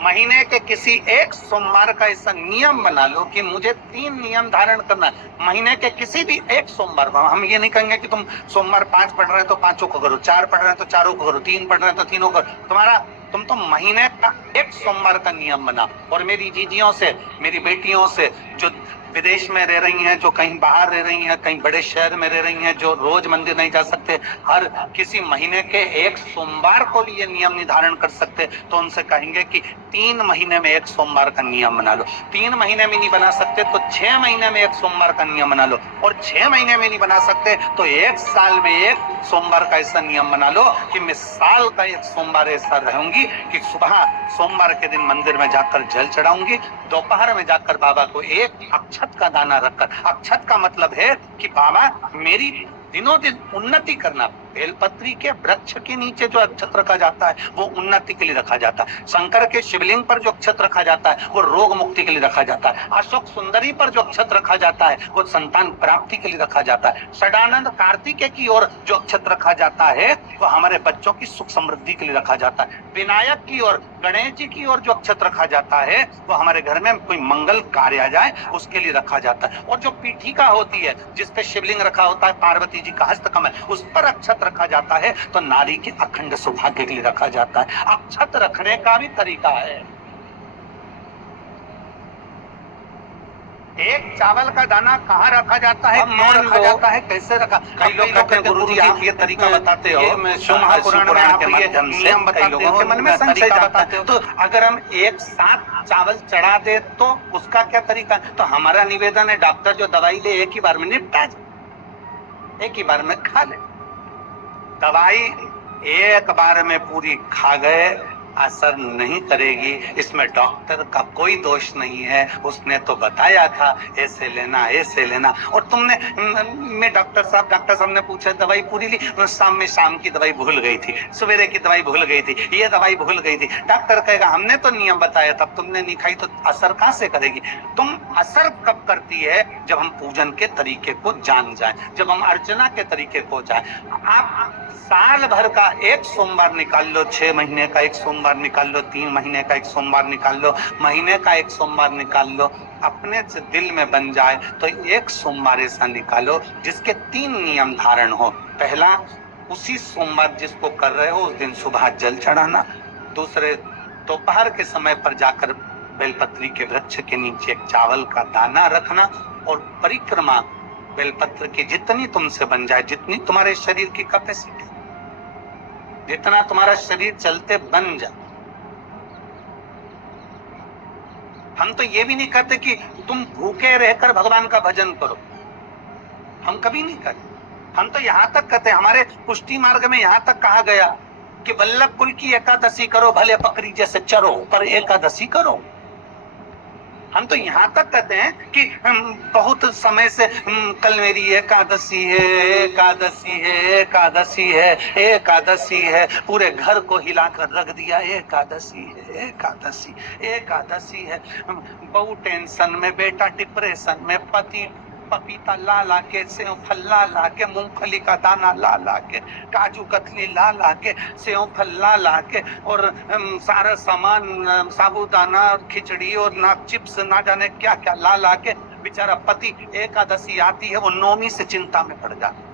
महीने के किसी एक सोमवार का ऐसा नियम बना लो कि मुझे 3 नियम धारण करना है। महीने के किसी भी एक सोमवार को हम ये नहीं कहेंगे कि तुम सोमवार 5 पढ़ रहे हो तो 5 को करो, 4 पढ़ रहे हो तो 4 को करो, 3 पढ़ रहे हो तो 3 को करो। तुम तो महीने का एक सोमवार का नियम बना। और मेरी जीजियों से, मेरी बेटियों से जो विदेश में रह रही हैं, जो कहीं बाहर रह रही हैं, कहीं बड़े शहर में रह रही हैं, जो रोज मंदिर नहीं जा सकते, हर किसी महीने के एक सोमवार को भी ये नियम निर्धारण कर सकते, तो उनसे कहेंगे कि 3 महीने में एक सोमवार का नियम बना लो। 3 महीने में नहीं बना सकते तो 6 महीने में एक सोमवार का नियम बना लो, और 6 महीने में नहीं बना सकते तो 1 साल में एक सोमवार का ऐसा नियम बना लो कि मैं साल का एक सोमवार ऐसा रहूंगी कि सुबह सोमवार के दिन मंदिर में जाकर जल चढ़ाऊंगी, दोपहर में जाकर बाबा को एक अक्षत का दाना रखकर, अक्षत का मतलब है कि बाबा मेरी दिनों दिन उन्नति करना। बेलपत्री के वृक्ष के नीचे जो अक्षत रखा जाता है वो उन्नति के लिए रखा जाता है। शंकर के शिवलिंग पर जो अक्षत रखा जाता है वो रोग मुक्ति के लिए रखा जाता है। अशोक सुंदरी पर जो अक्षत रखा जाता है वो संतान प्राप्ति के लिए रखा जाता है। षडानंद कार्तिकेय की ओर जो अक्षत रखा जाता है वो हमारे बच्चों की सुख समृद्धि के लिए रखा जाता है। विनायक की ओर, गणेश जी की ओर जो अक्षत रखा जाता है वो हमारे घर में कोई मंगल कार्य आ जाए उसके लिए रखा जाता है। और जो पीठिका होती है जिसपे शिवलिंग रखा होता है, पार्वती जी का हस्तकमल, उस पर अक्षत रखा जाता है तो नारी के अखंड सौभाग्य के लिए रखा जाता है। अक्षत रखने का भी तरीका है। एक चावल का दाना कहाँ रखा जाता है, क्यों रखा जाता है, कैसे रखा। कई लोग कहते हैं गुरुजी आप ये तरीका बताते हो, महापुराण में आप ये नियम बताते हो, के मन में संशय बताते हो, तो अगर हम एक साथ चावल चढ़ा दे तो उसका क्या तरीका। तो हमारा निवेदन है डॉक्टर जो दवाई ले एक ही बार में निपटा जाए, एक ही बार में खा ले। दवाई एक बार में पूरी खा गए असर नहीं करेगी, इसमें डॉक्टर का कोई दोष नहीं है। उसने तो बताया था ऐसे लेना ऐसे लेना, और तुमने मैं डॉक्टर साहब ने पूछा दवाई पूरी ली, शाम की दवाई भूल गई थी, सवेरे की दवाई भूल गई थी, ये दवाई भूल गई थी। डॉक्टर कहेगा हमने तो नियम बताया तब तुमने नहीं खाई, तो असर कहां से करेगी। तुम असर कब करती है जब हम पूजन के तरीके को जान जाए, जब हम अर्चना के तरीके को जाए। आप साल भर का एक सोमवार निकाल लो, 6 महीने का एक सोमवार निकाल लो, 3 महीने का एक सोमवार निकाल लो, महीने का एक सोमवार निकाल लो, अपने से दिल में बन जाए तो एक सोमवार ऐसा निकालो जिसके 3 नियम धारण हो। पहला, उसी सोमवार जिसको कर रहे हो उस दिन सुबह जल चढ़ाना। दूसरे, दोपहर के समय पर जाकर बेलपत्री के वृक्ष के नीचे एक चावल का दाना रखना, और परिक्रमा बेलपत्र की जितनी तुमसे बन जाए, जितनी तुम्हारे शरीर की कैपेसिटी, जितना तुम्हारा शरीर चलते बन जाए। हम तो ये भी नहीं कहते कि तुम भूखे रहकर भगवान का भजन करो, हम कभी नहीं कहते। हम तो यहाँ तक कहते हैं, हमारे पुष्टि मार्ग में यहाँ तक कहा गया कि वल्लभ कुल की एकादशी करो, भले बकरी जैसे चरो पर एकादशी करो। हम तो यहाँ तक कहते हैं कि बहुत समय से कल मेरी एकादशी है, एकादशी है, एकादशी है, एकादशी है, पूरे घर को हिलाकर रख दिया, एकादशी है, एकादशी, एकादशी है। बहू टेंशन में, बेटा डिप्रेशन में, पति पपीता ला ला के, सेव फल ला ला के, मूंगफली का दाना ला ला के, काजू कतली ला ला के, सेव फल ला ला के, और सारा सामान, साबूदाना, खिचड़ी और ना चिप्स, ना जाने क्या क्या ला ला के, बेचारा पति एकादशी आती है वो नौमी से चिंता में पड़ जाता।